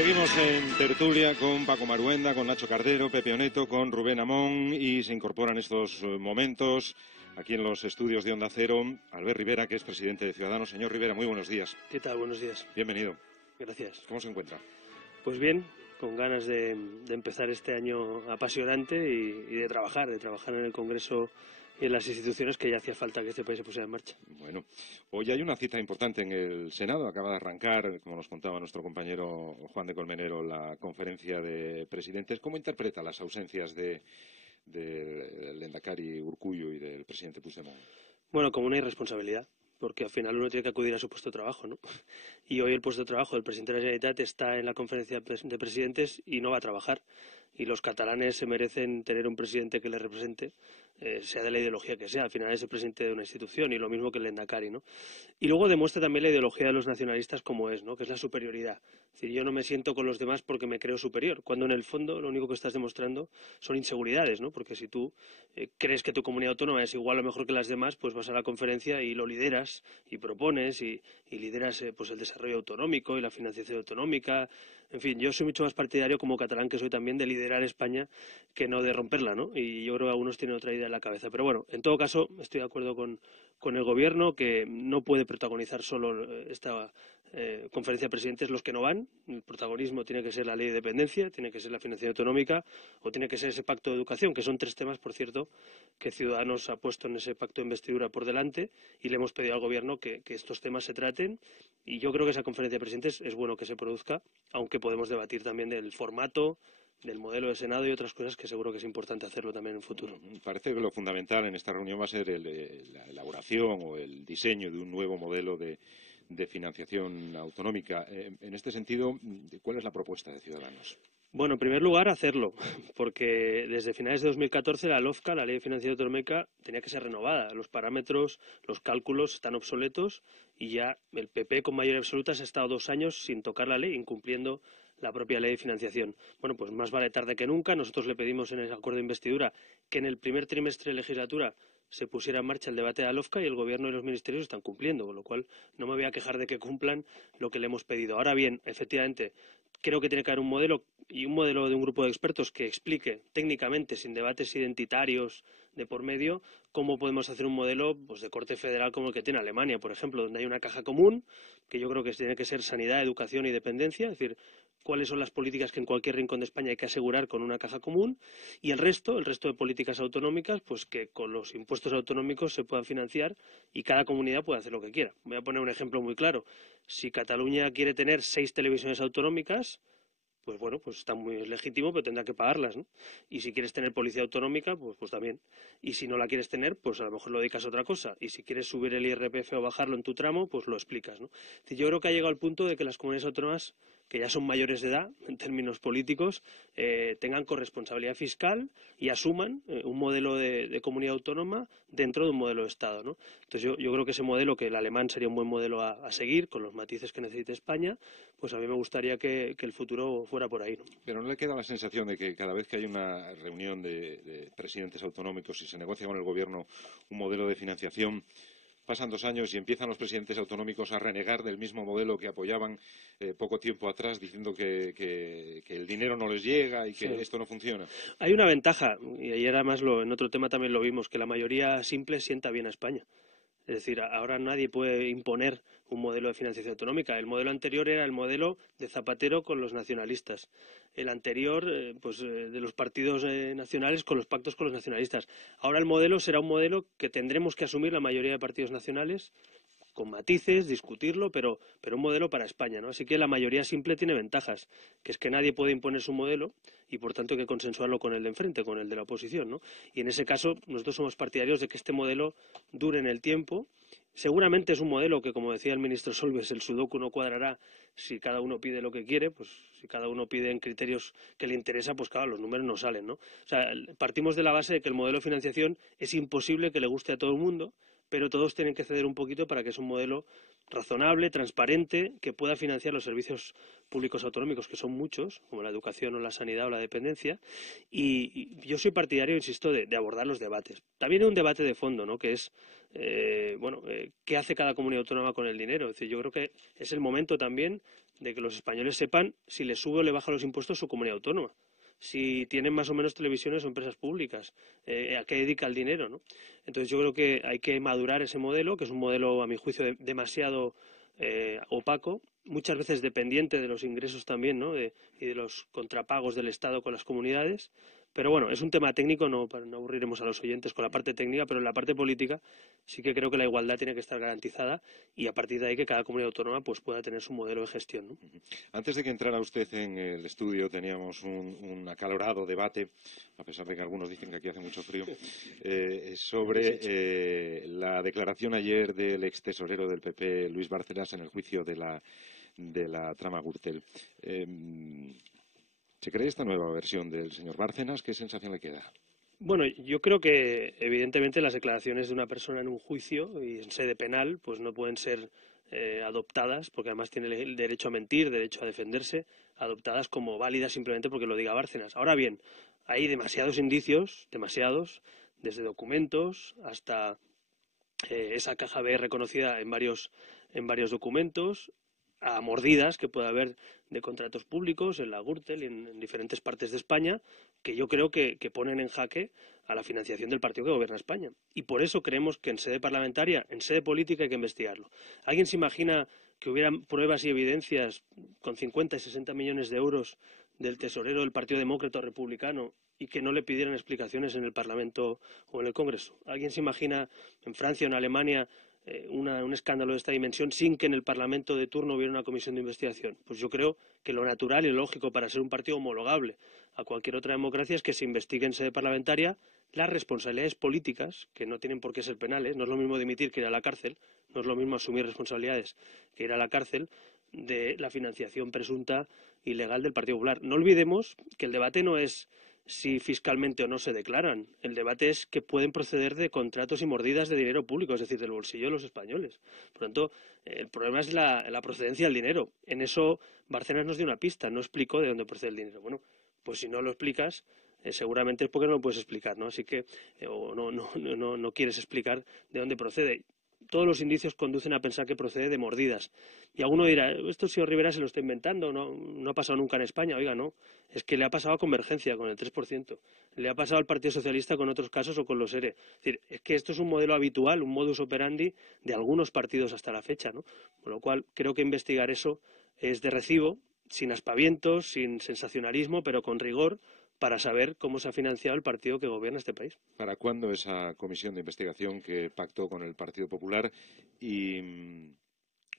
Seguimos en tertulia con Paco Maruenda, con Nacho Cardero, Pepe Oneto, con Rubén Amón y se incorporan estos momentos aquí en los estudios de Onda Cero Albert Rivera, que es presidente de Ciudadanos. Señor Rivera, muy buenos días. ¿Qué tal? Buenos días. Bienvenido. Gracias. ¿Cómo se encuentra? Pues bien, con ganas de empezar este año apasionante y de trabajar en el Congreso y en las instituciones que ya hacía falta que este país se pusiera en marcha. Bueno, hoy hay una cita importante en el Senado. Acaba de arrancar, como nos contaba nuestro compañero Juan de Colmenero, la conferencia de presidentes. ¿Cómo interpreta las ausencias del Lehendakari Urkullu y del presidente Puigdemont? Bueno, como una irresponsabilidad, porque al final uno tiene que acudir a su puesto de trabajo, ¿no? Y hoy el puesto de trabajo del presidente de la Generalitat está en la conferencia de presidentes y no va a trabajar. Y los catalanes se merecen tener un presidente que les represente, sea de la ideología que sea. Al final es el presidente de una institución y lo mismo que el Lehendakari, ¿no? Y luego demuestra también la ideología de los nacionalistas como es, ¿no? Que es la superioridad. Es decir, yo no me siento con los demás porque me creo superior, cuando en el fondo lo único que estás demostrando son inseguridades, ¿no? Porque si tú crees que tu comunidad autónoma es igual o mejor que las demás, pues vas a la conferencia y lo lideras y propones y lideras pues el desarrollo autonómico y la financiación autonómica. En fin, yo soy mucho más partidario como catalán que soy también de liderar España que no de romperla, ¿no? Y yo creo que algunos tienen otra idea en la cabeza. Pero bueno, en todo caso, estoy de acuerdo con el Gobierno, que no puede protagonizar solo esta conferencia de presidentes los que no van. El protagonismo tiene que ser la ley de dependencia, tiene que ser la financiación autonómica o tiene que ser ese pacto de educación, que son tres temas, por cierto, que Ciudadanos ha puesto en ese pacto de investidura por delante y le hemos pedido al Gobierno que estos temas se traten. Y yo creo que esa conferencia de presidentes es bueno que se produzca, aunque podemos debatir también del formato, del modelo de Senado y otras cosas que seguro que es importante hacerlo también en el futuro. Parece que lo fundamental en esta reunión va a ser la elaboración o el diseño de un nuevo modelo de financiación autonómica. En este sentido, ¿cuál es la propuesta de Ciudadanos? Bueno, en primer lugar, hacerlo, porque desde finales de 2014 la LOFCA, la Ley de Financiación Autonómica, tenía que ser renovada. Los parámetros, los cálculos están obsoletos y ya el PP con mayoría absoluta se ha estado 2 años sin tocar la ley, incumpliendo la propia ley de financiación. Bueno, pues más vale tarde que nunca. Nosotros le pedimos en el acuerdo de investidura que en el primer trimestre de legislatura se pusiera en marcha el debate de la LOFCA y el Gobierno y los ministerios están cumpliendo, con lo cual no me voy a quejar de que cumplan lo que le hemos pedido. Ahora bien, efectivamente, creo que tiene que haber un modelo y un modelo de un grupo de expertos que explique técnicamente, sin debates identitarios de por medio, cómo podemos hacer un modelo pues, de corte federal como el que tiene Alemania, por ejemplo, donde hay una caja común, que yo creo que tiene que ser sanidad, educación y dependencia, es decir, cuáles son las políticas que en cualquier rincón de España hay que asegurar con una caja común y el resto de políticas autonómicas, pues que con los impuestos autonómicos se puedan financiar y cada comunidad pueda hacer lo que quiera. Voy a poner un ejemplo muy claro. Si Cataluña quiere tener 6 televisiones autonómicas, pues bueno, pues está muy legítimo, pero tendrá que pagarlas, ¿no? Y si quieres tener policía autonómica, pues también. Y si no la quieres tener, pues a lo mejor lo dedicas a otra cosa. Y si quieres subir el IRPF o bajarlo en tu tramo, pues lo explicas, ¿no? Es decir, yo creo que ha llegado al punto de que las comunidades autónomas, que ya son mayores de edad en términos políticos, tengan corresponsabilidad fiscal y asuman un modelo de comunidad autónoma dentro de un modelo de Estado, ¿no? Entonces yo creo que ese modelo, que el alemán sería un buen modelo a seguir, con los matices que necesite España, pues a mí me gustaría que el futuro fuera por ahí, ¿no? Pero ¿no le queda la sensación de que cada vez que hay una reunión de presidentes autonómicos y se negocia con el Gobierno un modelo de financiación, pasan 2 años y empiezan los presidentes autonómicos a renegar del mismo modelo que apoyaban poco tiempo atrás, diciendo que el dinero no les llega y que esto no funciona? Hay una ventaja, y ayer además en otro tema también lo vimos, que la mayoría simple sienta bien a España. Es decir, ahora nadie puede imponer un modelo de financiación autonómica. El modelo anterior era el modelo de Zapatero con los nacionalistas. El anterior, de los partidos nacionales con los pactos con los nacionalistas. Ahora el modelo será un modelo que tendremos que asumir la mayoría de partidos nacionales, con matices, discutirlo, pero un modelo para España, ¿no? Así que la mayoría simple tiene ventajas, que es que nadie puede imponer su modelo y por tanto hay que consensuarlo con el de enfrente, con el de la oposición, ¿no? Y en ese caso nosotros somos partidarios de que este modelo dure en el tiempo. Seguramente es un modelo que, como decía el ministro Solbes, el sudoku no cuadrará si cada uno pide lo que quiere, pues si cada uno pide en criterios que le interesa, pues claro, los números no salen, ¿no? O sea, partimos de la base de que el modelo de financiación es imposible que le guste a todo el mundo, pero todos tienen que ceder un poquito para que sea un modelo razonable, transparente, que pueda financiar los servicios públicos autonómicos, que son muchos, como la educación o la sanidad o la dependencia. Y yo soy partidario, insisto, de abordar los debates. También hay un debate de fondo, ¿no? Que es, ¿qué hace cada comunidad autónoma con el dinero? Es decir, yo creo que es el momento también de que los españoles sepan si les sube o le baja los impuestos su comunidad autónoma, si tienen más o menos televisiones o empresas públicas, a qué dedica el dinero, ¿no? Entonces yo creo que hay que madurar ese modelo, que es un modelo, a mi juicio, demasiado opaco, muchas veces dependiente de los ingresos también, ¿no? Y de los contrapagos del Estado con las comunidades. Pero bueno, es un tema técnico, no aburriremos a los oyentes con la parte técnica, pero en la parte política sí que creo que la igualdad tiene que estar garantizada y a partir de ahí que cada comunidad autónoma pues pueda tener su modelo de gestión, ¿no? Antes de que entrara usted en el estudio teníamos un acalorado debate, a pesar de que algunos dicen que aquí hace mucho frío, sobre la declaración ayer del ex tesorero del PP, Luis Bárcenas, en el juicio de la trama Gürtel. ¿Se cree esta nueva versión del señor Bárcenas? ¿Qué sensación le queda? Bueno, yo creo que evidentemente las declaraciones de una persona en un juicio y en sede penal pues no pueden ser adoptadas, porque además tiene el derecho a mentir, derecho a defenderse, adoptadas como válidas simplemente porque lo diga Bárcenas. Ahora bien, hay demasiados indicios, demasiados, desde documentos hasta esa caja B reconocida en varios documentos, a mordidas que puede haber de contratos públicos en la Gürtel y en diferentes partes de España, que yo creo que ponen en jaque a la financiación del partido que gobierna España. Y por eso creemos que en sede parlamentaria, en sede política, hay que investigarlo. ¿Alguien se imagina que hubieran pruebas y evidencias con 50 y 60 millones de euros del tesorero del Partido Demócrata Republicano y que no le pidieran explicaciones en el Parlamento o en el Congreso? ¿Alguien se imagina en Francia o en Alemania un escándalo de esta dimensión sin que en el Parlamento de turno hubiera una comisión de investigación? Pues yo creo que lo natural y lo lógico para ser un partido homologable a cualquier otra democracia es que se investigue en sede parlamentaria las responsabilidades políticas, que no tienen por qué ser penales. No es lo mismo dimitir que ir a la cárcel, no es lo mismo asumir responsabilidades que ir a la cárcel, de la financiación presunta ilegal del Partido Popular. No olvidemos que el debate no es si fiscalmente o no se declaran. El debate es que pueden proceder de contratos y mordidas de dinero público, es decir, del bolsillo de los españoles. Por lo tanto, el problema es la procedencia del dinero. En eso Bárcenas nos dio una pista, no explicó de dónde procede el dinero. Bueno, pues si no lo explicas, seguramente es porque no lo puedes explicar, ¿no? Así que, o no quieres explicar de dónde procede. Todos los indicios conducen a pensar que procede de mordidas. Y alguno dirá, esto el señor Rivera se lo está inventando, no ha pasado nunca en España. Oiga, no, es que le ha pasado a Convergencia con el 3%, le ha pasado al Partido Socialista con otros casos o con los ERE. Es decir, es que esto es un modelo habitual, un modus operandi de algunos partidos hasta la fecha, ¿no? Con lo cual, creo que investigar eso es de recibo, sin aspavientos, sin sensacionalismo, pero con rigor, para saber cómo se ha financiado el partido que gobierna este país. ¿Para cuándo esa comisión de investigación que pactó con el Partido Popular? Y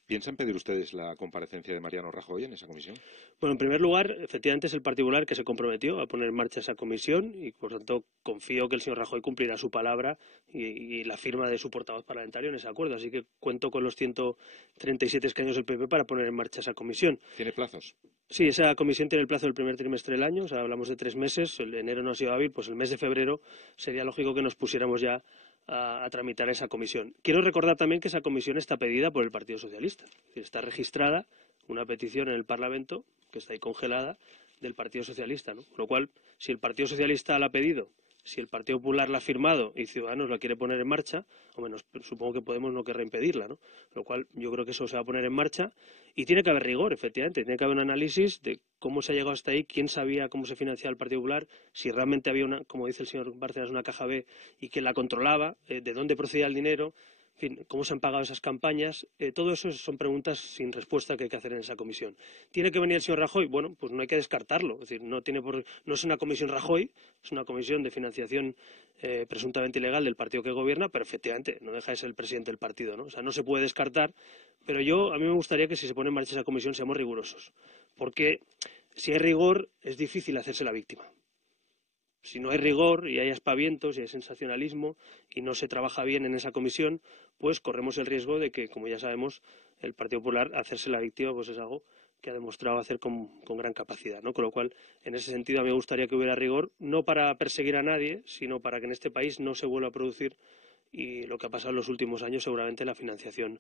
¿piensan pedir ustedes la comparecencia de Mariano Rajoy en esa comisión? Bueno, en primer lugar, efectivamente es el particular que se comprometió a poner en marcha esa comisión y, por tanto, confío que el señor Rajoy cumplirá su palabra y la firma de su portavoz parlamentario en ese acuerdo. Así que cuento con los 137 escaños del PP para poner en marcha esa comisión. ¿Tiene plazos? Sí, esa comisión tiene el plazo del primer trimestre del año, o sea, hablamos de 3 meses, el enero no ha sido hábil, pues el mes de febrero sería lógico que nos pusiéramos ya a tramitar esa comisión. Quiero recordar también que esa comisión está pedida por el Partido Socialista, es decir, está registrada una petición en el Parlamento, que está ahí congelada, del Partido Socialista, ¿no? Con lo cual, si el Partido Socialista la ha pedido, si el Partido Popular la ha firmado y Ciudadanos la quiere poner en marcha, o menos supongo que Podemos no querrá impedirla, ¿no? Lo cual yo creo que eso se va a poner en marcha y tiene que haber rigor, efectivamente, tiene que haber un análisis de cómo se ha llegado hasta ahí, quién sabía cómo se financiaba el Partido Popular, si realmente había una, como dice el señor Bárcenas, una caja B y que la controlaba, de dónde procedía el dinero, en fin, cómo se han pagado esas campañas. Todo eso son preguntas sin respuesta que hay que hacer en esa comisión. ¿Tiene que venir el señor Rajoy? Bueno, pues no hay que descartarlo. Es decir, no es una comisión Rajoy, es una comisión de financiación presuntamente ilegal del partido que gobierna, pero efectivamente no deja de ser el presidente del partido, ¿no? O sea, no se puede descartar, pero a mí me gustaría que si se pone en marcha esa comisión seamos rigurosos, porque si hay rigor es difícil hacerse la víctima. Si no hay rigor y hay aspavientos y hay sensacionalismo y no se trabaja bien en esa comisión, pues corremos el riesgo de que, como ya sabemos, el Partido Popular hacerse la víctima pues es algo que ha demostrado hacer con gran capacidad, ¿no? Con lo cual, en ese sentido, a mí me gustaría que hubiera rigor, no para perseguir a nadie, sino para que en este país no se vuelva a producir y lo que ha pasado en los últimos años, seguramente la financiación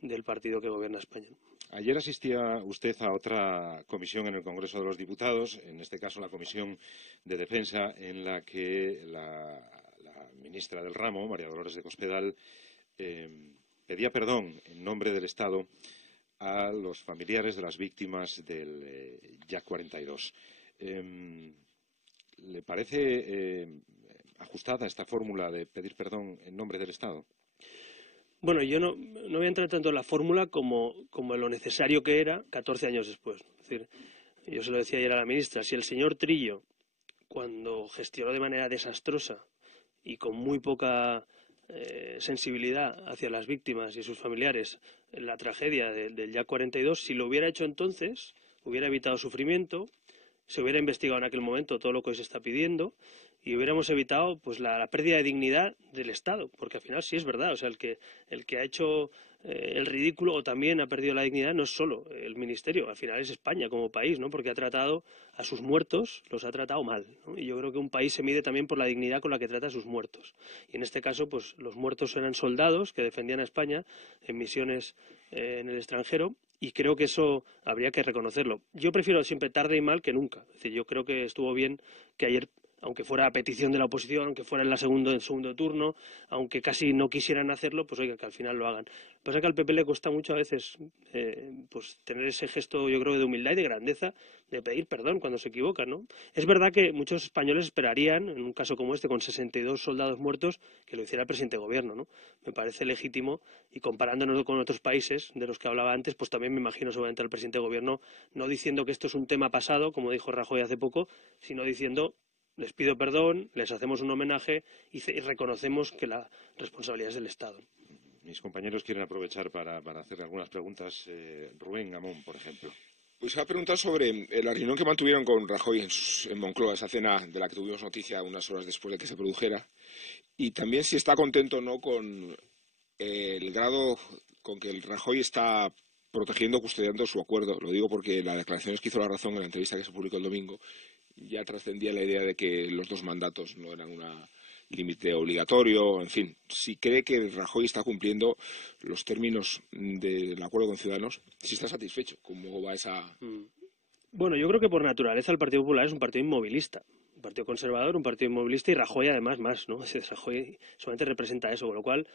del partido que gobierna España. Ayer asistía usted a otra comisión en el Congreso de los Diputados, en este caso la Comisión de Defensa, en la que la ministra del ramo, María Dolores de Cospedal, pedía perdón en nombre del Estado a los familiares de las víctimas del Yak 42. ¿Le parece ajustada esta fórmula de pedir perdón en nombre del Estado? Bueno, yo no voy a entrar tanto en la fórmula como en lo necesario que era 14 años después. Es decir, yo se lo decía ayer a la ministra, si el señor Trillo, cuando gestionó de manera desastrosa y con muy poca sensibilidad hacia las víctimas y sus familiares la tragedia del Yak 42, si lo hubiera hecho entonces, hubiera evitado sufrimiento, se hubiera investigado en aquel momento todo lo que hoy se está pidiendo y hubiéramos evitado pues la pérdida de dignidad del Estado, porque al final sí es verdad, o sea, el que ha hecho el ridículo o también ha perdido la dignidad no es solo el Ministerio, al final es España como país, ¿no? Porque ha tratado a sus muertos, los ha tratado mal, ¿no? Y yo creo que un país se mide también por la dignidad con la que trata a sus muertos. Y en este caso, pues los muertos eran soldados que defendían a España en misiones en el extranjero, y creo que eso habría que reconocerlo. Yo prefiero siempre tarde y mal que nunca. Es decir, yo creo que estuvo bien que ayer, aunque fuera a petición de la oposición, aunque fuera en el segundo turno, aunque casi no quisieran hacerlo, pues oiga, que al final lo hagan. Lo que pasa es que al PP le cuesta mucho a veces pues tener ese gesto, yo creo, de humildad y de grandeza, de pedir perdón cuando se equivocan, ¿no? Es verdad que muchos españoles esperarían, en un caso como este, con 62 soldados muertos, que lo hiciera el presidente de gobierno, ¿no? Me parece legítimo, y comparándonos con otros países de los que hablaba antes, pues también me imagino seguramente al presidente de gobierno no diciendo que esto es un tema pasado, como dijo Rajoy hace poco, sino diciendo: les pido perdón, les hacemos un homenaje y reconocemos que la responsabilidad es del Estado. Mis compañeros quieren aprovechar para hacerle algunas preguntas. Rubén Gamón, por ejemplo. Pues se ha preguntado sobre la reunión que mantuvieron con Rajoy en Moncloa, esa cena de la que tuvimos noticia unas horas después de que se produjera, y también si está contento o no con el grado con que el Rajoy está protegiendo, custodiando su acuerdo. Lo digo porque las declaraciones que hizo La Razón en la entrevista que se publicó el domingo ya trascendía la idea de que los 2 mandatos no eran un límite obligatorio. En fin, si cree que Rajoy está cumpliendo los términos del acuerdo con Ciudadanos, si está satisfecho, ¿cómo va esa...? Bueno, yo creo que por naturaleza el Partido Popular es un partido inmovilista, un partido conservador, un partido inmovilista, y Rajoy además más, ¿no? Rajoy solamente representa eso, con lo cual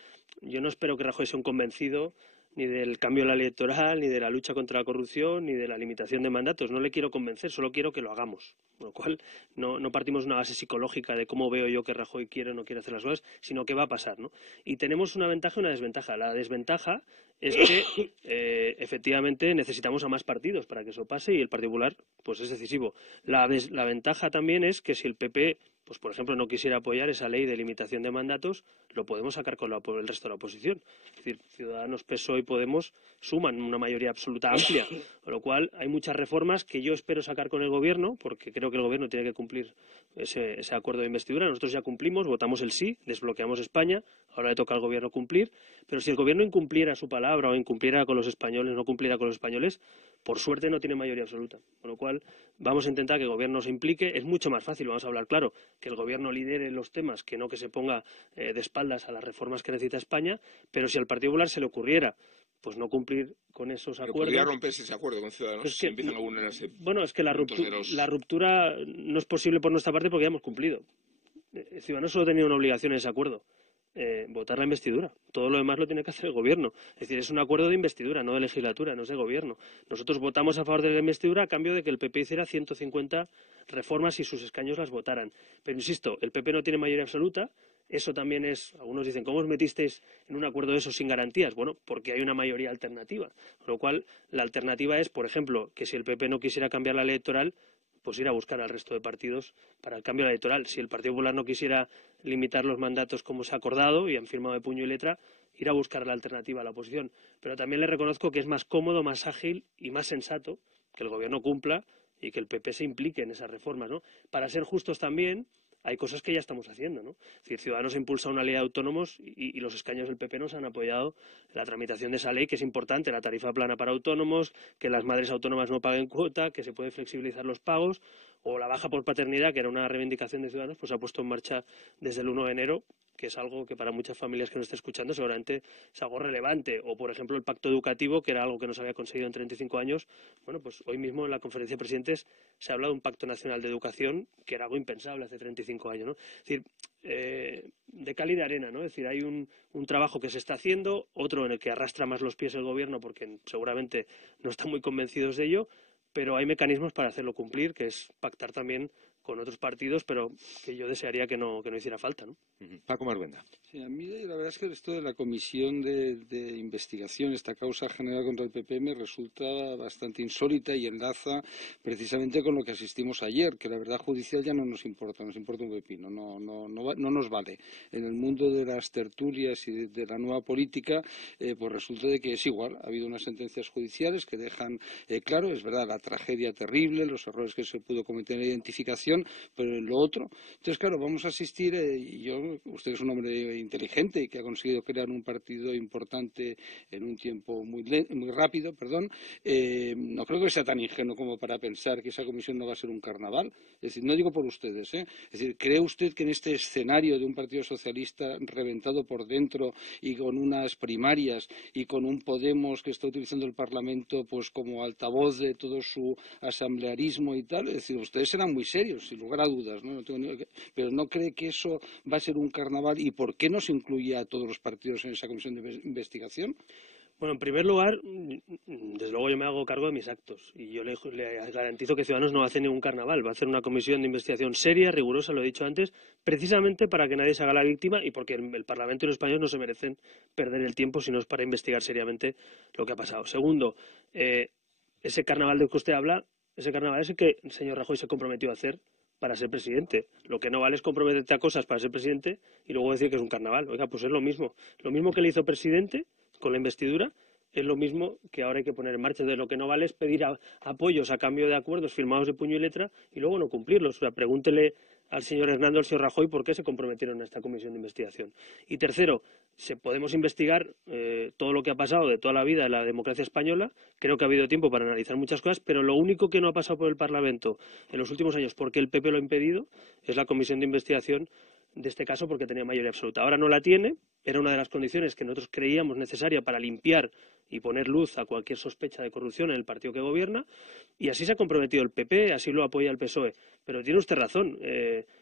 yo no espero que Rajoy sea un convencido ni del cambio de la ley electoral, ni de la lucha contra la corrupción, ni de la limitación de mandatos. No le quiero convencer, solo quiero que lo hagamos. Con lo cual no partimos de una base psicológica de cómo veo yo que Rajoy quiere o no quiere hacer las cosas, sino qué va a pasar, ¿no? Y tenemos una ventaja y una desventaja. La desventaja es que efectivamente necesitamos a más partidos para que eso pase, y el Partido Popular pues es decisivo. La ventaja también es que si el PP, pues por ejemplo, no quisiera apoyar esa ley de limitación de mandatos, lo podemos sacar con el resto de la oposición. Es decir, Ciudadanos, PSOE y Podemos suman una mayoría absoluta amplia, con lo cual hay muchas reformas que yo espero sacar con el Gobierno, porque creo que el Gobierno tiene que cumplir ese acuerdo de investidura. Nosotros ya cumplimos, votamos el sí, desbloqueamos España, ahora le toca al Gobierno cumplir, pero si el Gobierno incumpliera su palabra o incumpliera con los españoles, no cumpliera con los españoles, por suerte no tiene mayoría absoluta. Con lo cual vamos a intentar que el Gobierno se implique. Es mucho más fácil, vamos a hablar claro, que el Gobierno lidere los temas, que no que se ponga de espaldas a las reformas que necesita España, pero si al Partido Popular se le ocurriera pues no cumplir con esos acuerdos. Pero podría romperse ese acuerdo con Ciudadanos si empiezan a vulnerarse. Bueno, es que la ruptura no es posible por nuestra parte porque ya hemos cumplido. Ciudadanos solo tenía una obligación en ese acuerdo: votar la investidura. Todo lo demás lo tiene que hacer el Gobierno. Es decir, es un acuerdo de investidura, no de legislatura, no es de Gobierno. Nosotros votamos a favor de la investidura a cambio de que el PP hiciera 150 reformas y sus escaños las votaran. Pero insisto, el PP no tiene mayoría absoluta. Eso también es, algunos dicen, ¿cómo os metisteis en un acuerdo de eso sin garantías? Bueno, porque hay una mayoría alternativa. Con lo cual, la alternativa es, por ejemplo, que si el PP no quisiera cambiar la ley electoral, pues ir a buscar al resto de partidos para el cambio electoral. Si el Partido Popular no quisiera limitar los mandatos como se ha acordado y han firmado de puño y letra, ir a buscar la alternativa a la oposición. Pero también le reconozco que es más cómodo, más ágil y más sensato que el Gobierno cumpla y que el PP se implique en esas reformas, ¿no? Para ser justos también, hay cosas que ya estamos haciendo, ¿no? Es decir, Ciudadanos impulsa una ley de autónomos y los escaños del PP nos han apoyado la tramitación de esa ley, que es importante: la tarifa plana para autónomos, que las madres autónomas no paguen cuota, que se puede flexibilizar los pagos, o la baja por paternidad, que era una reivindicación de Ciudadanos, pues se ha puesto en marcha desde el 1 de enero que es algo que para muchas familias que nos estén escuchando seguramente es algo relevante. O, por ejemplo, el pacto educativo, que era algo que no se había conseguido en 35 años. Bueno, pues hoy mismo en la conferencia de presidentes se ha hablado de un pacto nacional de educación, que era algo impensable hace 35 años, ¿no? Es decir, de cal y de arena, ¿no? Es decir, hay un trabajo que se está haciendo, otro en el que arrastra más los pies el gobierno porque seguramente no están muy convencidos de ello, pero hay mecanismos para hacerlo cumplir, que es pactar también con otros partidos, pero que yo desearía que no hiciera falta, ¿no? Paco Marguenda. Sí, a mí la verdad es que esto de la comisión de investigación, esta causa general contra el PP, me resulta bastante insólita y enlaza precisamente con lo que asistimos ayer, que la verdad judicial ya no nos importa un pepino, no nos vale. En el mundo de las tertulias y de la nueva política, pues resulta de que es igual. Ha habido unas sentencias judiciales que dejan claro, es verdad, la tragedia terrible, los errores que se pudo cometer en la identificación, pero en lo otro. Entonces, claro, vamos a asistir, y usted es un hombre inteligente y que ha conseguido crear un partido importante en un tiempo muy rápido, no creo que sea tan ingenuo como para pensar que esa comisión no va a ser un carnaval. Es decir, no digo por ustedes, es decir, ¿cree usted que en este escenario de un partido socialista reventado por dentro y con unas primarias y con un Podemos que está utilizando el Parlamento pues como altavoz de todo su asamblearismo y tal? Es decir, ustedes serán muy serios, sin lugar a dudas, ¿no? Pero ¿no cree que eso va a ser un carnaval? ¿Y por qué no se incluye a todos los partidos en esa comisión de investigación? Bueno, en primer lugar, desde luego yo me hago cargo de mis actos y yo le garantizo que Ciudadanos no va a hacer ningún carnaval, va a hacer una comisión de investigación seria, rigurosa, lo he dicho antes, precisamente para que nadie se haga la víctima y porque el Parlamento y los españoles no se merecen perder el tiempo si no es para investigar seriamente lo que ha pasado. Segundo, ese carnaval del que usted habla, ese carnaval es el que el señor Rajoy se comprometió a hacer para ser presidente. Lo que no vale es comprometerte a cosas para ser presidente y luego decir que es un carnaval. Oiga, pues es lo mismo. Lo mismo que le hizo presidente con la investidura es lo mismo que ahora hay que poner en marcha. Entonces, lo que no vale es pedir apoyos a cambio de acuerdos firmados de puño y letra y luego no cumplirlos. O sea, pregúntele al señor Hernando, al señor Rajoy, por qué se comprometieron a esta comisión de investigación. Y tercero, podemos investigar todo lo que ha pasado de toda la vida en la democracia española. Creo que ha habido tiempo para analizar muchas cosas, pero lo único que no ha pasado por el Parlamento en los últimos años, porque el PP lo ha impedido, es la comisión de investigación de este caso porque tenía mayoría absoluta. Ahora no la tiene, era una de las condiciones que nosotros creíamos necesaria para limpiar y poner luz a cualquier sospecha de corrupción en el partido que gobierna, y así se ha comprometido el PP, así lo apoya el PSOE. Pero tiene usted razón,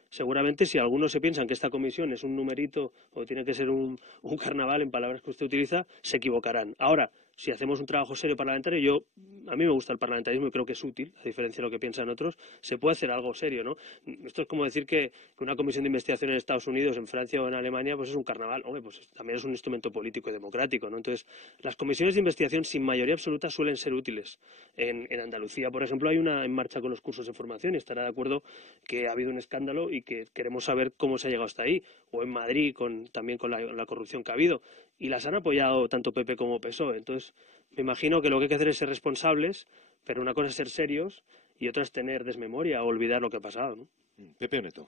seguramente si algunos se piensan que esta comisión es un numerito o tiene que ser un carnaval, en palabras que usted utiliza, se equivocarán. Ahora, si hacemos un trabajo serio parlamentario, a mí me gusta el parlamentarismo y creo que es útil, a diferencia de lo que piensan otros, se puede hacer algo serio, ¿no? Esto es como decir que una comisión de investigación en Estados Unidos, en Francia o en Alemania, pues es un carnaval. Hombre, pues también es un instrumento político y democrático, ¿no? Entonces, las comisiones de investigación sin mayoría absoluta suelen ser útiles. En Andalucía, por ejemplo, hay una en marcha con los cursos de formación y estará de acuerdo que ha habido un escándalo y que queremos saber cómo se ha llegado hasta ahí. O en Madrid, también con la corrupción que ha habido. Y las han apoyado tanto PP como PSOE. Entonces, me imagino que lo que hay que hacer es ser responsables, pero una cosa es ser serios y otra es tener desmemoria o olvidar lo que ha pasado, ¿no? Pepe Neto.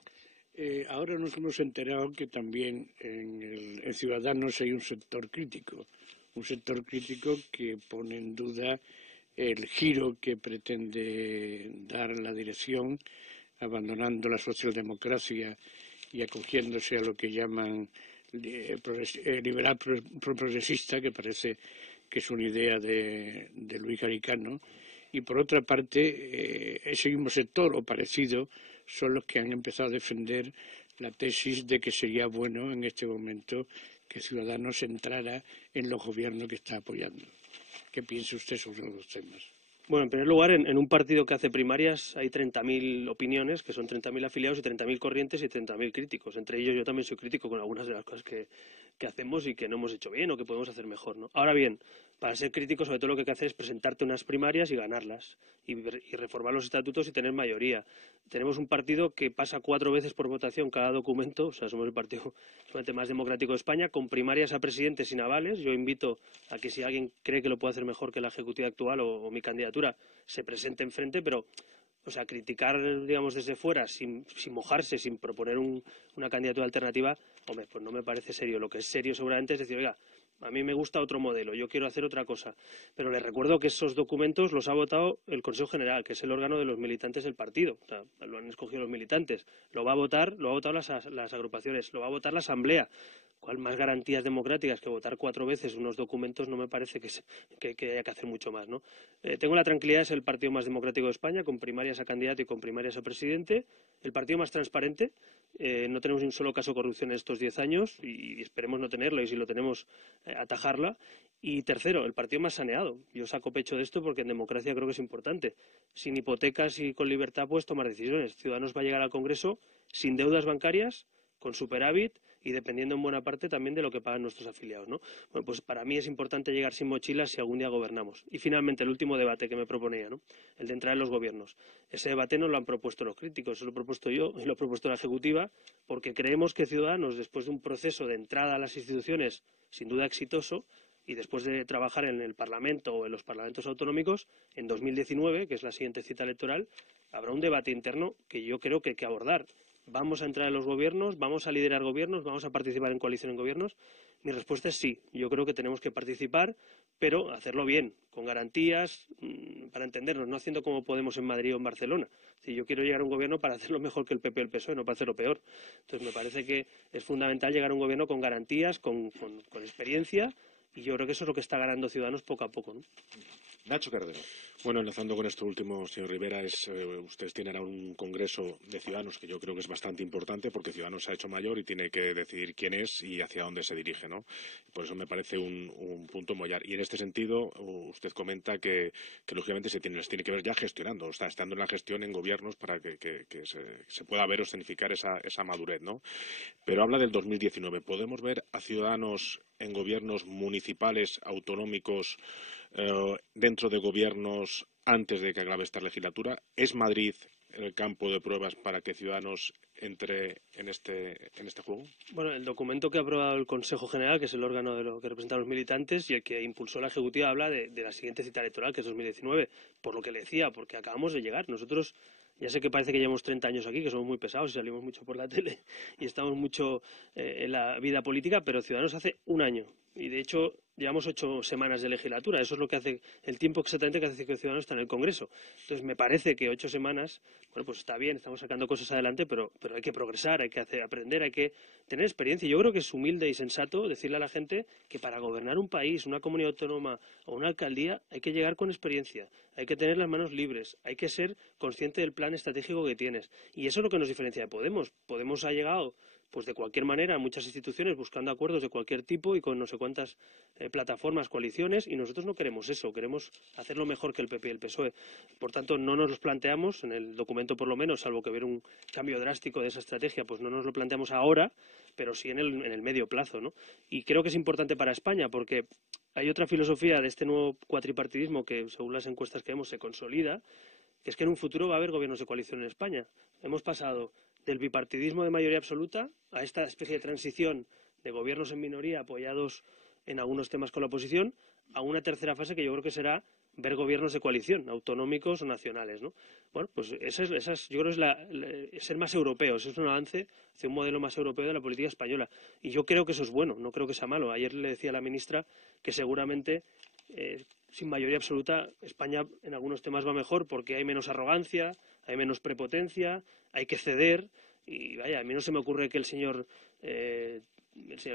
Ahora nos hemos enterado que también en Ciudadanos hay un sector crítico que pone en duda el giro que pretende dar la dirección, abandonando la socialdemocracia y acogiéndose a lo que llaman liberal progresista, que parece que es una idea de Luis Garicano. Y por otra parte, ese mismo sector o parecido son los que han empezado a defender la tesis de que sería bueno en este momento que Ciudadanos entrara en los gobiernos que está apoyando. ¿Qué piensa usted sobre los temas? Bueno, en primer lugar, en un partido que hace primarias hay 30.000 opiniones, que son 30.000 afiliados y 30.000 corrientes y 30.000 críticos. Entre ellos yo también soy crítico con algunas de las cosas que hacemos y que no hemos hecho bien o que podemos hacer mejor, ¿no? Ahora bien, para ser crítico, sobre todo lo que hay que hacer es presentarte unas primarias y ganarlas y reformar los estatutos y tener mayoría. Tenemos un partido que pasa 4 veces por votación cada documento, o sea, somos el partido solamente más democrático de España, con primarias a presidente sin avales. Yo invito a que si alguien cree que lo puede hacer mejor que la ejecutiva actual o mi candidatura, se presente enfrente, pero o sea, criticar, digamos, desde fuera, sin mojarse, sin proponer una candidatura alternativa, hombre, pues no me parece serio. Lo que es serio seguramente es decir, oiga, a mí me gusta otro modelo, yo quiero hacer otra cosa. Pero les recuerdo que esos documentos los ha votado el Consejo General, que es el órgano de los militantes del partido. O sea, lo han escogido los militantes. Lo va a votar las agrupaciones, lo va a votar la Asamblea. ¿Cuál más garantías democráticas que votar 4 veces unos documentos? No me parece que haya que hacer mucho más, ¿no? Tengo la tranquilidad, es el partido más democrático de España, con primarias a candidato y con primarias a presidente, el partido más transparente. No tenemos ni un solo caso de corrupción en estos 10 años y esperemos no tenerlo, y si lo tenemos, atajarla. Y tercero, el partido más saneado. Yo saco pecho de esto porque en democracia creo que es importante. Sin hipotecas y con libertad puedes tomar decisiones. Ciudadanos va a llegar al Congreso sin deudas bancarias, con superávit y dependiendo en buena parte también de lo que pagan nuestros afiliados, ¿no? Bueno, pues para mí es importante llegar sin mochilas si algún día gobernamos. Y finalmente, el último debate que me proponía, ¿no? El de entrar en los gobiernos. Ese debate no lo han propuesto los críticos, eso lo he propuesto yo y lo ha propuesto la Ejecutiva, porque creemos que Ciudadanos, después de un proceso de entrada a las instituciones sin duda exitoso, y después de trabajar en el Parlamento o en los parlamentos autonómicos, en 2019, que es la siguiente cita electoral, habrá un debate interno que yo creo que hay que abordar. ¿Vamos a entrar en los gobiernos? ¿Vamos a liderar gobiernos? ¿Vamos a participar en coalición en gobiernos? Mi respuesta es sí. Yo creo que tenemos que participar, pero hacerlo bien, con garantías, para entendernos, no haciendo como Podemos en Madrid o en Barcelona. Si yo quiero llegar a un gobierno para hacerlo mejor que el PP o el PSOE, no para hacerlo peor. Entonces me parece que es fundamental llegar a un gobierno con garantías, con experiencia, y yo creo que eso es lo que está ganando Ciudadanos poco a poco, ¿no? Nacho Cardero. Bueno, enlazando con esto último, señor Rivera, ustedes tienen ahora un congreso de Ciudadanos que yo creo que es bastante importante porque Ciudadanos se ha hecho mayor y tiene que decidir quién es y hacia dónde se dirige, ¿no? Por eso me parece un punto mollar. Y en este sentido, usted comenta que lógicamente les tiene que ver ya gestionando, estando en la gestión en gobiernos para que se pueda ver o escenificar esa madurez, ¿no? Pero habla del 2019. ¿Podemos ver a Ciudadanos en gobiernos municipales, autonómicos, dentro de gobiernos antes de que acabe esta legislatura? ¿Es Madrid el campo de pruebas para que Ciudadanos entre en este juego? Bueno, el documento que ha aprobado el Consejo General, que es el órgano de lo que representan los militantes, y el que impulsó la Ejecutiva, habla de la siguiente cita electoral, que es 2019, por lo que le decía, porque acabamos de llegar. Nosotros, ya sé que parece que llevamos 30 años aquí, que somos muy pesados y salimos mucho por la tele y estamos mucho en la vida política, pero Ciudadanos hace un año. Y de hecho llevamos 8 semanas de legislatura. Eso es lo que hace, el tiempo exactamente que hace que Ciudadanos está en el Congreso. Entonces me parece que 8 semanas, bueno, pues está bien, estamos sacando cosas adelante, pero hay que progresar, hay que aprender, hay que tener experiencia. Yo creo que es humilde y sensato decirle a la gente que para gobernar un país, una comunidad autónoma o una alcaldía hay que llegar con experiencia, hay que tener las manos libres, hay que ser consciente del plan estratégico que tienes. Y eso es lo que nos diferencia de Podemos. Podemos ha llegado pues de cualquier manera a muchas instituciones buscando acuerdos de cualquier tipo y con no sé cuántas plataformas, coaliciones, y nosotros no queremos eso, queremos hacerlo mejor que el PP y el PSOE. Por tanto, no nos los planteamos, en el documento por lo menos, salvo que hubiera un cambio drástico de esa estrategia, pues no nos lo planteamos ahora, pero sí en el medio plazo, ¿no? Y creo que es importante para España porque hay otra filosofía de este nuevo cuatripartidismo que, según las encuestas que vemos, se consolida, que es que en un futuro va a haber gobiernos de coalición en España. Hemos pasado del bipartidismo de mayoría absoluta a esta especie de transición de gobiernos en minoría apoyados en algunos temas con la oposición, a una tercera fase que yo creo que será ver gobiernos de coalición, autonómicos o nacionales, ¿no? Bueno, pues yo creo que es ser más europeos, es un avance hacia un modelo más europeo de la política española. Y yo creo que eso es bueno, no creo que sea malo. Ayer le decía a la ministra que seguramente sin mayoría absoluta España en algunos temas va mejor porque hay menos arrogancia, hay menos prepotencia, hay que ceder. Y vaya, a mí no se me ocurre que el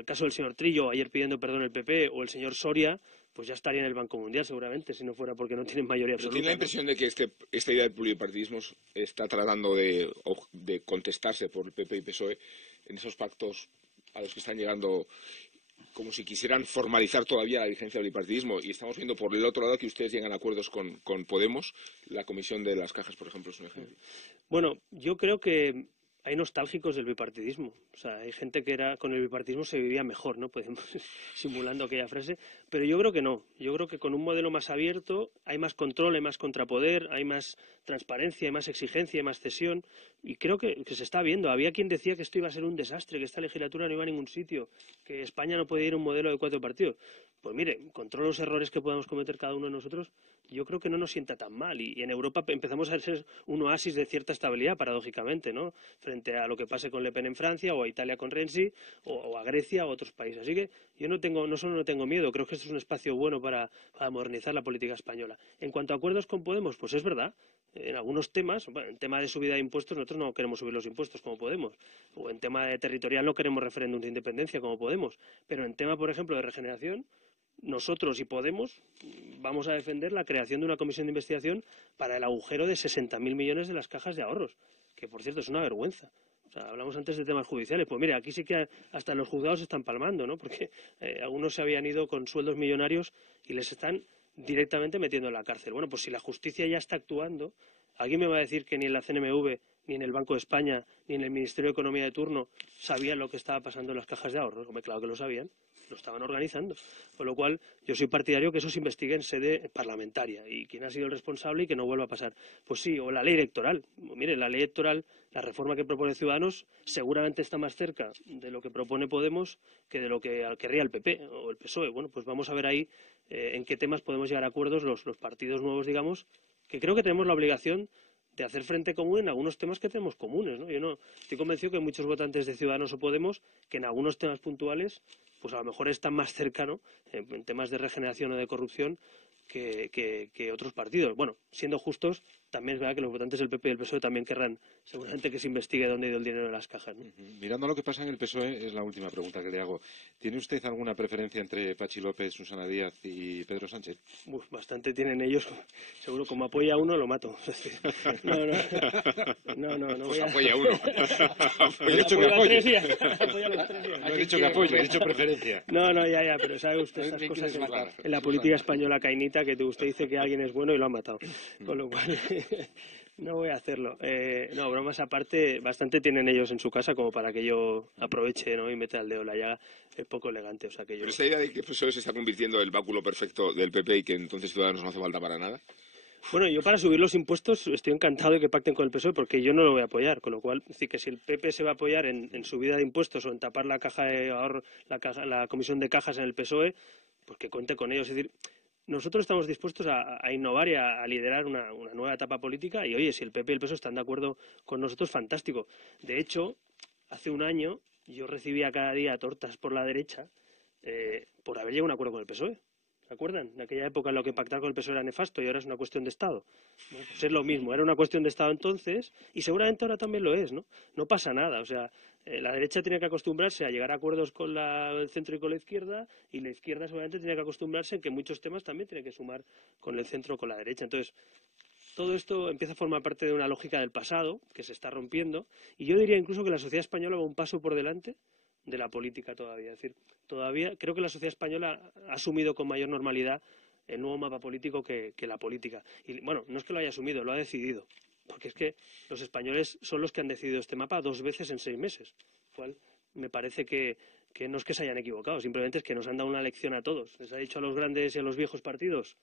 caso del señor Trillo, ayer pidiendo perdón el PP, o el señor Soria, pues ya estaría en el Banco Mundial seguramente, si no fuera porque no tienen mayoría absoluta. ¿Tiene la impresión de que esta idea del pluripartidismo está tratando de contestarse por el PP y PSOE en esos pactos a los que están llegando, como si quisieran formalizar todavía la vigencia del bipartidismo? Y estamos viendo por el otro lado que ustedes llegan a acuerdos con Podemos. La comisión de las cajas, por ejemplo, es un ejemplo. Bueno, yo creo que hay nostálgicos del bipartidismo. O sea, hay gente que con el bipartidismo se vivía mejor, ¿no? Podemos simulando aquella frase. Pero yo creo que no. Yo creo que con un modelo más abierto hay más control, hay más contrapoder, hay más transparencia, hay más exigencia, hay más cesión. Y creo que se está viendo. Había quien decía que esto iba a ser un desastre, que esta legislatura no iba a ningún sitio, que España no podía ir a un modelo de 4 partidos. Pues mire, con todos los errores que podamos cometer cada uno de nosotros, yo creo que no nos sienta tan mal. Y en Europa empezamos a ser un oasis de cierta estabilidad, paradójicamente, ¿no? Frente a lo que pase con Le Pen en Francia, o a Italia con Renzi, o a Grecia, o a otros países. Así que yo no solo no tengo miedo, creo que este es un espacio bueno para modernizar la política española. En cuanto a acuerdos con Podemos, pues es verdad. En algunos temas, en tema de subida de impuestos, nosotros no queremos subir los impuestos como Podemos. O en tema de territorial no queremos referéndum de independencia como Podemos. Pero en tema, por ejemplo, de regeneración, nosotros y Podemos vamos a defender la creación de una comisión de investigación para el agujero de 60.000 millones de las cajas de ahorros, que por cierto es una vergüenza. O sea, hablamos antes de temas judiciales. Pues mire, aquí sí que hasta los juzgados están palmando, ¿no? Porque algunos se habían ido con sueldos millonarios y les están directamente metiendo en la cárcel. Bueno, pues si la justicia ya está actuando, ¿alguien me va a decir que ni en la CNMV, ni en el Banco de España, ni en el Ministerio de Economía de turno sabían lo que estaba pasando en las cajas de ahorros? Hombre, claro que lo sabían, lo estaban organizando. Con lo cual, yo soy partidario que eso se investigue en sede parlamentaria y quién ha sido el responsable y que no vuelva a pasar. Pues sí, o la ley electoral. Mire, la ley electoral, la reforma que propone Ciudadanos, seguramente está más cerca de lo que propone Podemos que de lo que querría el PP o el PSOE. Bueno, pues vamos a ver ahí en qué temas podemos llegar a acuerdos los partidos nuevos, digamos, que creo que tenemos la obligación de hacer frente común en algunos temas que tenemos comunes, ¿no? Yo no estoy convencido que hay muchos votantes de Ciudadanos o Podemos que en algunos temas puntuales pues a lo mejor están más cerca, ¿no? En temas de regeneración o de corrupción que otros partidos. Bueno, siendo justos, también es verdad que los votantes del PP y del PSOE también querrán seguramente que se investigue dónde ha ido el dinero de las cajas, ¿no? Mirando a lo que pasa en el PSOE, es la última pregunta que le hago. ¿Tiene usted alguna preferencia entre Pachi López, Susana Díaz y Pedro Sánchez? Bastante tienen ellos. Seguro, como apoya a uno, lo mato. No. Pues apoya a uno. No he dicho que apoye. Apoya a los tres días. No he dicho que apoye, he dicho preferencia. No, ya, pero sabe usted esas cosas en la política española cainita, que usted dice que alguien es bueno y lo ha matado. Con lo cual, no voy a hacerlo. No, bromas aparte, bastante tienen ellos en su casa como para que yo aproveche, ¿no? Y meta el dedo en la llaga. Es poco elegante, o sea que yo... Pero esta idea de que el PSOE se está convirtiendo en el báculo perfecto del PP y que entonces Ciudadanos no hace falta para nada. Bueno, yo para subir los impuestos estoy encantado de que pacten con el PSOE porque yo no lo voy a apoyar, con lo cual, es decir, que si el PP se va a apoyar en subida de impuestos o en tapar la caja de ahorro, la comisión de cajas en el PSOE, pues que cuente con ellos. Es decir, nosotros estamos dispuestos a innovar y a liderar una nueva etapa política y, oye, si el PP y el PSOE están de acuerdo con nosotros, fantástico. De hecho, hace un año yo recibía cada día tortas por la derecha por haber llegado a un acuerdo con el PSOE. ¿Se acuerdan? En aquella época en lo que pactar con el PSOE era nefasto y ahora es una cuestión de Estado. Bueno, pues es lo mismo, era una cuestión de Estado entonces y seguramente ahora también lo es, ¿no? No pasa nada, o sea, la derecha tiene que acostumbrarse a llegar a acuerdos con el centro y con la izquierda y la izquierda seguramente tiene que acostumbrarse en que muchos temas también tiene que sumar con el centro o con la derecha. Entonces, todo esto empieza a formar parte de una lógica del pasado que se está rompiendo y yo diría incluso que la sociedad española va un paso por delante de la política todavía. Es decir, todavía creo que la sociedad española ha asumido con mayor normalidad el nuevo mapa político que la política. Y bueno, no es que lo haya asumido, lo ha decidido. Porque es que los españoles son los que han decidido este mapa 2 veces en 6 meses. Lo cual me parece que no es que se hayan equivocado, simplemente es que nos han dado una lección a todos. Les ha dicho a los grandes y a los viejos partidos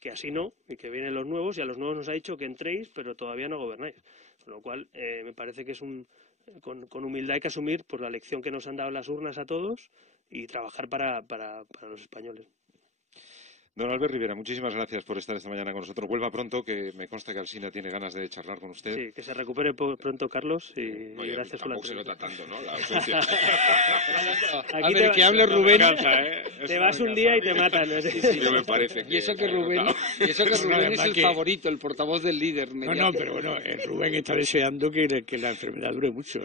que así no, y que vienen los nuevos, y a los nuevos nos ha dicho que entréis, pero todavía no gobernáis. Con lo cual, me parece que es con humildad hay que asumir pues, la lección que nos han dado las urnas a todos y trabajar para los españoles. Don Albert Rivera, muchísimas gracias por estar esta mañana con nosotros. Vuelva pronto, que me consta que Alsina tiene ganas de charlar con usted. Sí, que se recupere pronto, Carlos, y gracias por la entrevista. Tampoco se nota tanto, ¿no? La ausencia. A ver, que hable Rubén. Te vas un día y te matan. Sí, yo me parece que... Y eso que Rubén es el favorito, el portavoz del líder. No, pero bueno, Rubén está deseando que la enfermedad dure mucho.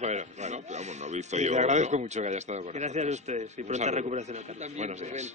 Bueno, pero vamos, no he visto le yo... agradezco mucho que haya estado con nosotros. Gracias a ustedes y pronta recuperación a Carlos. Buenos días.